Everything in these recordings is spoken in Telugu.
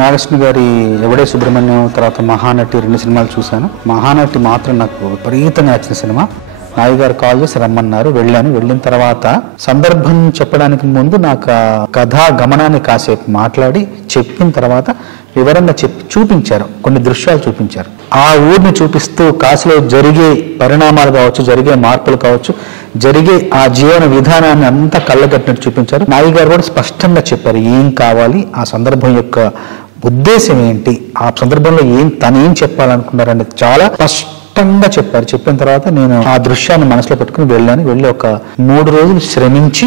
నాగేశ్వర గారి ఎవడే సుబ్రహ్మణ్యం తర్వాత మహానటి 2 సినిమాలు చూశాను. మహానటి మాత్రం నాకు విపరీతంగా నచ్చిన సినిమా. నాయి గారు కాల్ చేసి రమ్మన్నారు, వెళ్ళాను. వెళ్ళిన తర్వాత సందర్భం చెప్పడానికి ముందు నాకు కథా గమనాన్ని కాసేపు మాట్లాడి చెప్పిన తర్వాత వివరంగా చూపించారు, కొన్ని దృశ్యాలు చూపించారు. ఆ ఊరిని చూపిస్తూ కాశీలో జరిగే పరిణామాలు కావచ్చు, జరిగే మార్పులు కావచ్చు, జరిగే ఆ జీవన విధానాన్ని అంతా కళ్ళగట్టినట్టు చూపించారు. నాయి గారు కూడా స్పష్టంగా చెప్పారు ఏం కావాలి, ఆ సందర్భం యొక్క ఉద్దేశం ఏంటి, ఆ సందర్భంలో తను ఏం చెప్పాలనుకున్నారని చాలా స్పష్టంగా చెప్పారు. చెప్పిన తర్వాత నేను ఆ దృశ్యాన్ని మనసులో పెట్టుకుని వెళ్ళాను. వెళ్ళి ఒక 3 రోజులు శ్రమించి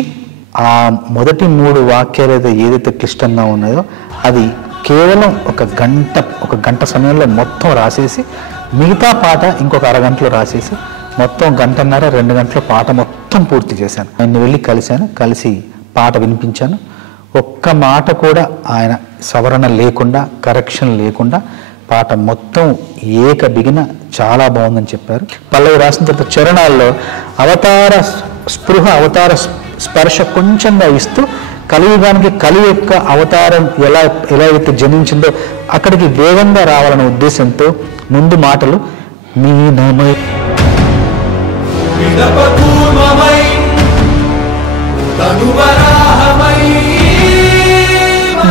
ఆ మొదటి 3 వాక్యాలు ఏదైతే క్లిష్టంగా ఉన్నాయో అది కేవలం ఒక గంట సమయంలో మొత్తం రాసేసి, మిగతా పాట ఇంకొక అరగంటలో రాసేసి మొత్తం 1.5 2 గంటల పాట మొత్తం పూర్తి చేశాను. ఆయన్ని వెళ్ళి కలిశాను, కలిసి పాట వినిపించాను. ఒక్క మాట కూడా ఆయన సవరణ లేకుండా, కరెక్షన్ లేకుండా పాట మొత్తం బిగిన చాలా బాగుందని చెప్పారు. పల్లవి రాసిన తర్వాత చరణాల్లో అవతార స్పృహ, అవతార స్పర్శ కొంచెంగా ఇస్తూ కలియుగానికి కలి యొక్క అవతారం ఎలా అయితే జనించిందో అక్కడికి వేగంగా రావాలనే ఉద్దేశంతో ముందు మాటలు మీనమై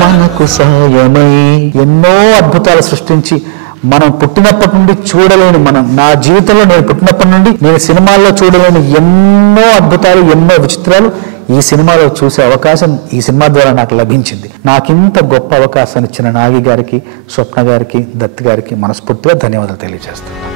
మనకు సాయమై ఎన్నో అద్భుతాలు సృష్టించి మనం పుట్టినప్పటి నుండి చూడలేని, నా జీవితంలో నేను పుట్టినప్పటి నుండి నేను సినిమాల్లో చూడలేని ఎన్నో అద్భుతాలు, ఎన్నో విచిత్రాలు ఈ సినిమాలో చూసే అవకాశం ఈ సినిమా ద్వారా నాకు లభించింది. నాకింత గొప్ప అవకాశాన్ని ఇచ్చిన నాగి గారికి, స్వప్న గారికి, దత్ గారికి మనస్ఫూర్తిగా ధన్యవాదాలు తెలియజేస్తాను.